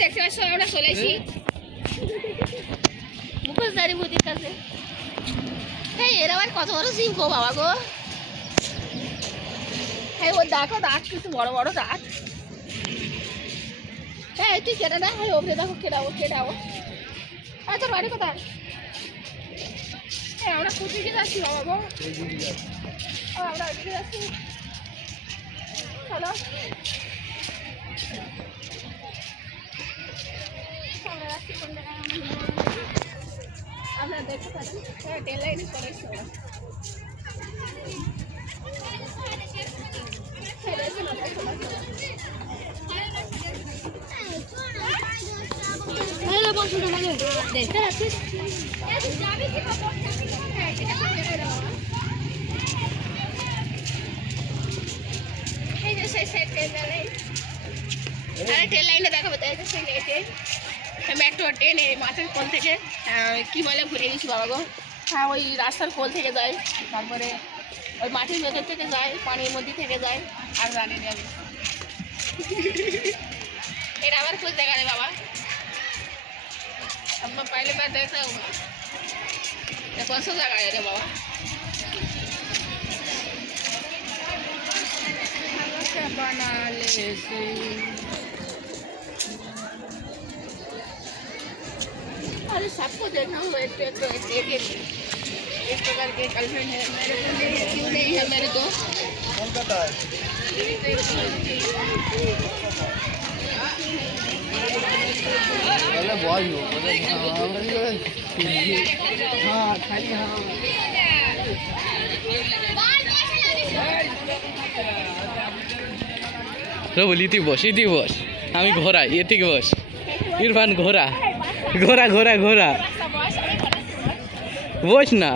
দেখতে পাচ্ছ আমরা চলে এসেছি মুখোশধারী মুদির কাছে। হ্যাঁ এর আবার কত বড় সিং গো বাবা গো। হ্যাঁ ওর দেখো দাঁত কিন্তু বড় বড় দাঁত। হ্যাঁ তুই কেটে না, হ্যাঁ ওপরে দেখো কেটাবো কেটাবো। আর তোর বাড়ি কোথায়? হ্যাঁ আমরা কোথায় যাচ্ছি বাবা গো? আমরা ওইদিকে যাচ্ছি। চলো আপনারা দেখতে পারেন। হ্যাঁ ট্রেন লাইনে চলে এসছি আমরা। দেখতে পাচ্ছিস এই যে সেই ট্রেন লাইন। আরে ট্রেন লাইনে দেখাবো তাই সেই ট্রেন মেট্রো ট্রেন এই মাঠের কোল থেকে কি বলে ভুলে গেছি বাবা গো। হ্যাঁ ওই রাস্তার কোল থেকে যায়, তারপরে ওই মাঠের ভেতর থেকে যায়, পানির মধ্যে থেকে যায়। আর জানি না আমি এটা আবার কোল দেখা রে বাবা। अब मैं पहले बार देखा हूँ ये कौन सा जगह है रे बाबा? बना ले से अरे सबको देखना हूँ एक प्रकार के गर्लफ्रेंड है मेरे को नहीं है, क्यों नहीं है मेरे को? कोलकाता है पहले बॉय हो हाँ खाली हाँ বলি তুই বস, ইতি বস, আমি ঘোড়া, এটি বস। ইরফান ঘোড়া ঘোড়া ঘোড়া ঘোড়া বস না।